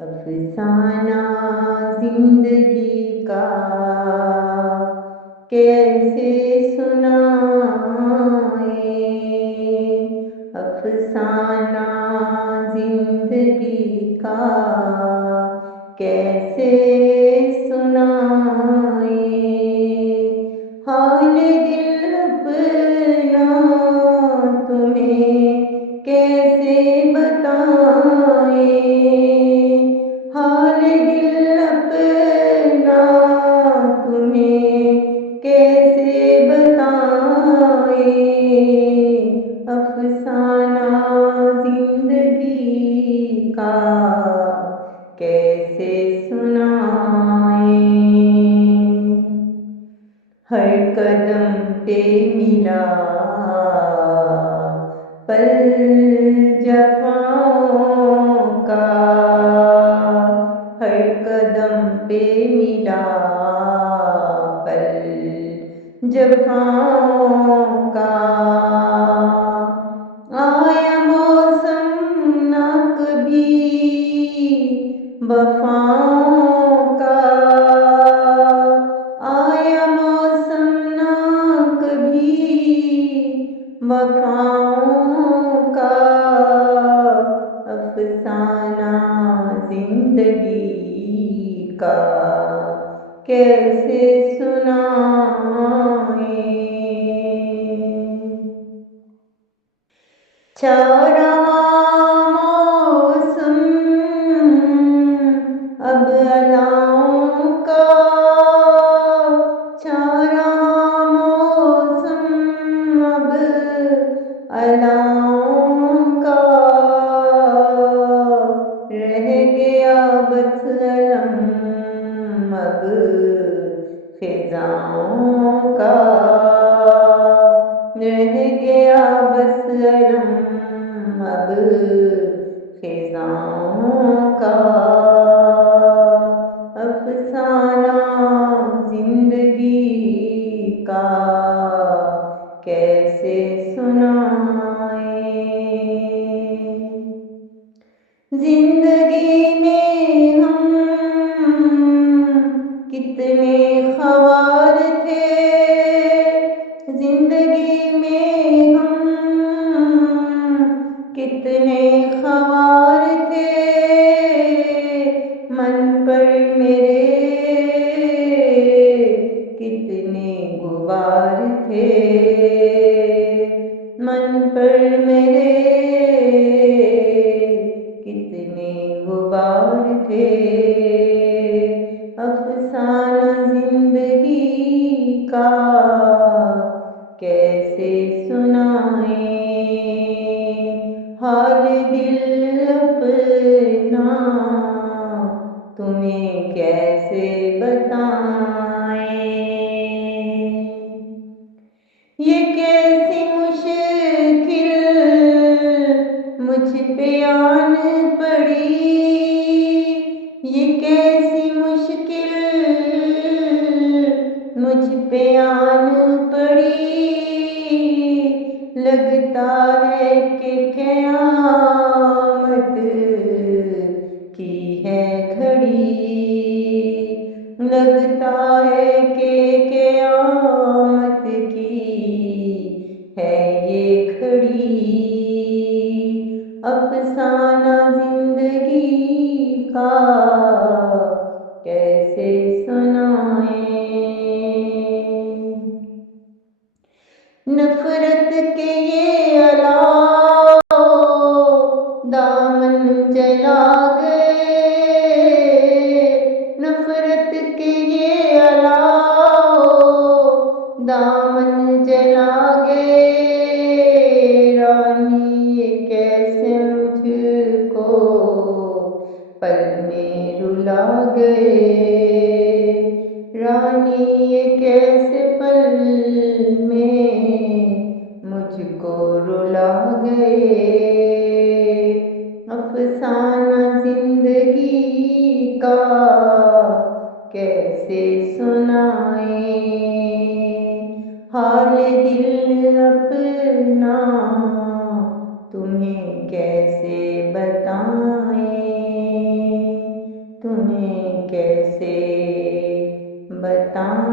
افسانہ زندگی کا کیسے سنائیں، افسانہ زندگی کا کیسے سنائیں، حال دل اپنا تمہیں کیسے بتائیں، حال دل اپنا تمہیں کیسے بتائیں، افسانہ زندگی کا کیسے سنائیں، ہر قدم پہ ملا پل جفاؤں کا، ہر قدم پہ ملا پل جفاؤں کا، آیا موسم نہ کبھی وفاؤں کا، آیا موسم نہ کبھی وفاؤں کا، افسانہ زندگی کا کیسے سنائیں، چارہ موسم اب علاؤں کا، چارہ موسم اب علاؤں کا، رہ گیا بس علم اب خزاؤں کا، رہ گیا بس علم اب خزاؤں کا، افسانہ زندگی کا کیسے سنائیں، زندگی میں ہم کتنے خوار تھے، زندگی میں ہم کتنے خوار تھے، من پر میرے کتنے غبار تھے، من پر میرے کتنے غبار تھے، افسانہ زندگی کا کیسے سنائیں، حال دل اپنا تمہیں کیسے بتائیں، یہ کیسی مشکل مجھ پہ آن پڑی، یہ کیسی مشکل مجھ پہ آن پڑی، لگتا ہے کہ قیامت کی ہے گھڑی، لگتا ہے کہ قیامت کی ہے یہ گھڑی، افسانہ زندگی کا کیسے سنائیں، نفرت کے یہ الاؤ دامن جلا گئے، نفرت کے یہ الاؤ دامن جلا گئے، رانی یہ کیسے مجھ کو پل میں رلا گئے، رانی یہ کیسے پل میں مجھ کو رلا گئے، افسانہ زندگی کا کیسے سنائیں، حال دل اپنا تمہیں کیسے بتائیں، تمہیں کیسے بتائیں